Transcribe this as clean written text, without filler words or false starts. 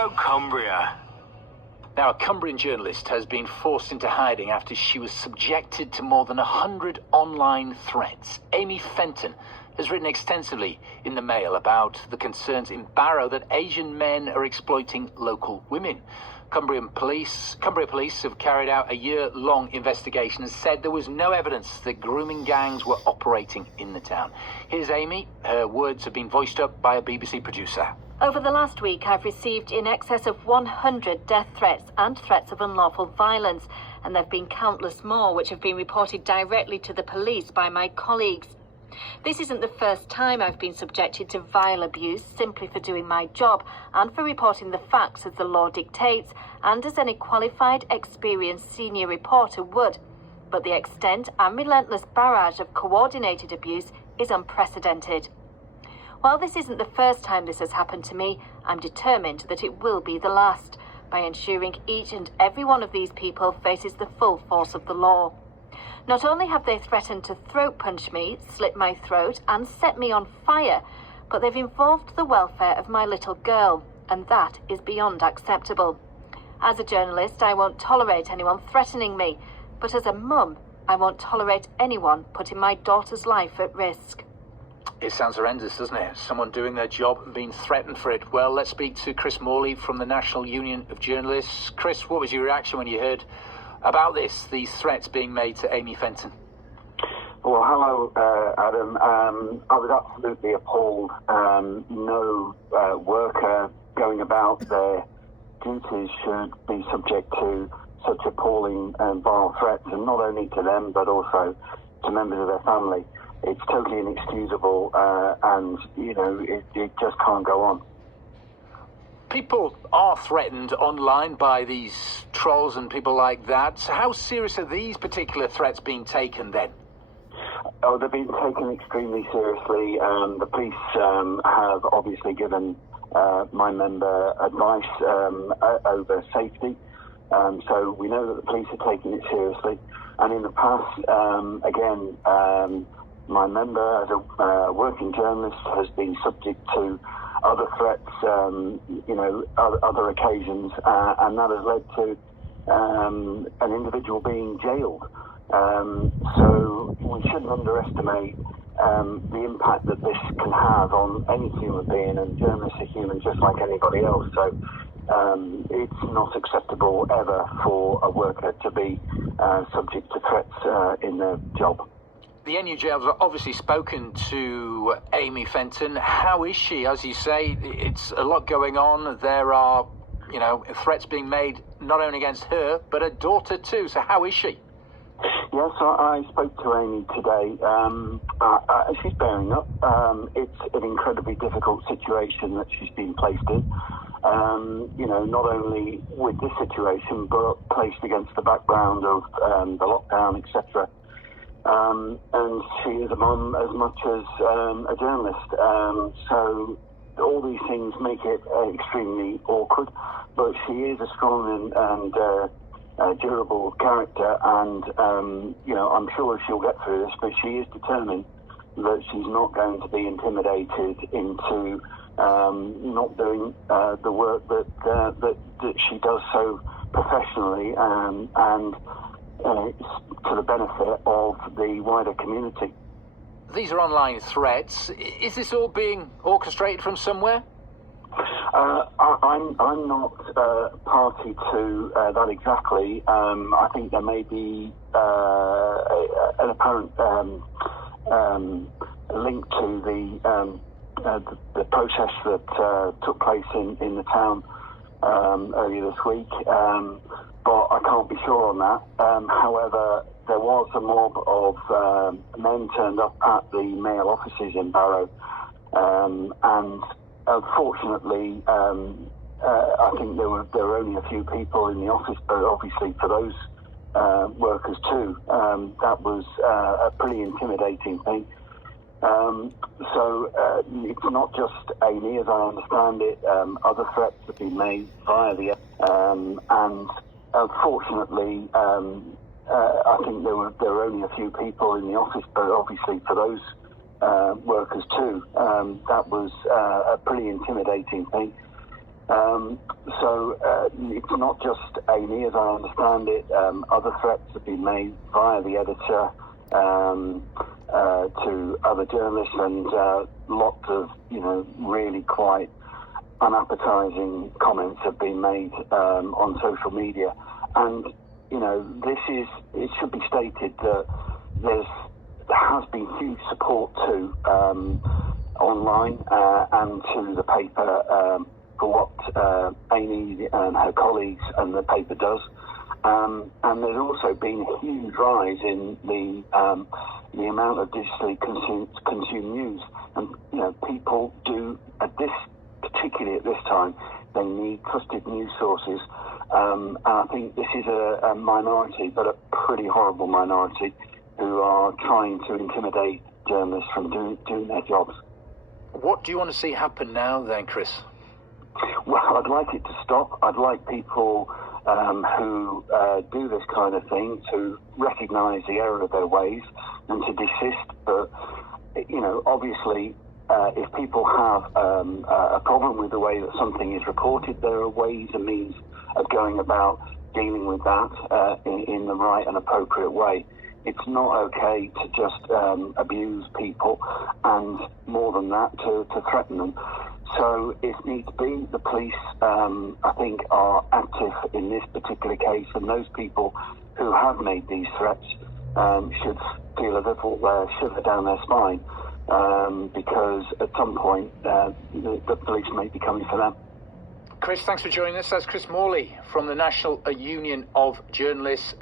Radio Cumbria. Now, a Cumbrian journalist has been forced into hiding after she was subjected to more than 100 online threats. Amy Fenton has written extensively in the Mail about the concerns in Barrow that Asian men are exploiting local women. Cumbria police have carried out a year-long investigation and said there was no evidence that grooming gangs were operating in the town. Here's Amy. Her words have been voiced up by a BBC producer. Over the last week, I've received in excess of 100 death threats and threats of unlawful violence, and there have been countless more which have been reported directly to the police by my colleagues. This isn't the first time I've been subjected to vile abuse simply for doing my job and for reporting the facts as the law dictates and as any qualified, experienced senior reporter would. But the extent and relentless barrage of coordinated abuse is unprecedented. While this isn't the first time this has happened to me, I'm determined that it will be the last, by ensuring each and every one of these people faces the full force of the law. Not only have they threatened to throat punch me, slit my throat, and set me on fire, but they've involved the welfare of my little girl, and that is beyond acceptable. As a journalist, I won't tolerate anyone threatening me, but as a mum, I won't tolerate anyone putting my daughter's life at risk. It sounds horrendous, doesn't it? Someone doing their job and being threatened for it. Well, let's speak to Chris Morley from the National Union of Journalists. Chris, what was your reaction when you heard about these threats being made to Amy Fenton? Well, hello, Adam. I was absolutely appalled. No worker going about their duties should be subject to such appalling and vile threats, and not only to them, but also to members of their family. It's totally inexcusable, and, it just can't go on. People are threatened online by these trolls and people like that. So how serious are these particular threats being taken then? Oh, they've been taken extremely seriously. The police have obviously given my member advice over safety. So we know that the police are taking it seriously. And in the past, my member, as a working journalist, has been subject to other threats, other occasions, and that has led to an individual being jailed. So we shouldn't underestimate the impact that this can have on any human being, and journalists are human just like anybody else. So it's not acceptable ever for a worker to be subject to threats in their job. The NUJ have obviously spoken to Amy Fenton. How is she? As you say, it's a lot going on. There are, threats being made not only against her, but her daughter too. So how is she? Yes, I spoke to Amy today. She's bearing up. It's an incredibly difficult situation that she's been placed in. Not only with this situation, but placed against the background of the lockdown, etc. And she is a mum as much as a journalist. So all these things make it extremely awkward. But she is a strong and durable character, and I'm sure she'll get through this. But she is determined that she's not going to be intimidated into not doing the work that she does so professionally and to the benefit of the wider community. These are online threats. Is this all being orchestrated from somewhere? I'm not party to that exactly. I think there may be an apparent link to the protest that took place in the town earlier this week. But I can't be sure on that. However, there was a mob of men turned up at the Mail offices in Barrow, and unfortunately, I think there were only a few people in the office, but obviously for those workers too, that was a pretty intimidating thing. So it's not just Amy, as I understand it. Other threats have been made via the and unfortunately, I think there were only a few people in the office, but obviously for those workers too, that was a pretty intimidating thing. It's not just Amy, as I understand it. Other threats have been made via the editor to other journalists, and lots of, really quite unappetizing comments have been made on social media. And, it should be stated that there has been huge support too online and to the paper for what Amy and her colleagues and the paper does. And there's also been a huge rise in the amount of digitally consumed news. And, people do, particularly at this time, they need trusted news sources. And I think this is a minority, but a pretty horrible minority, who are trying to intimidate journalists from doing their jobs. What do you want to see happen now then, Chris? Well, I'd like it to stop. I'd like people who do this kind of thing to recognise the error of their ways and to desist. But, obviously, if people have a problem with the way that something is reported, there are ways and means of going about dealing with that in the right and appropriate way. It's not okay to just abuse people, and more than that, to threaten them. So it needs to be the police, I think, are active in this particular case, and those people who have made these threats should feel a little shiver down their spine, because at some point the police may be coming for them. Chris, thanks for joining us. That's Chris Morley from the National Union of Journalists.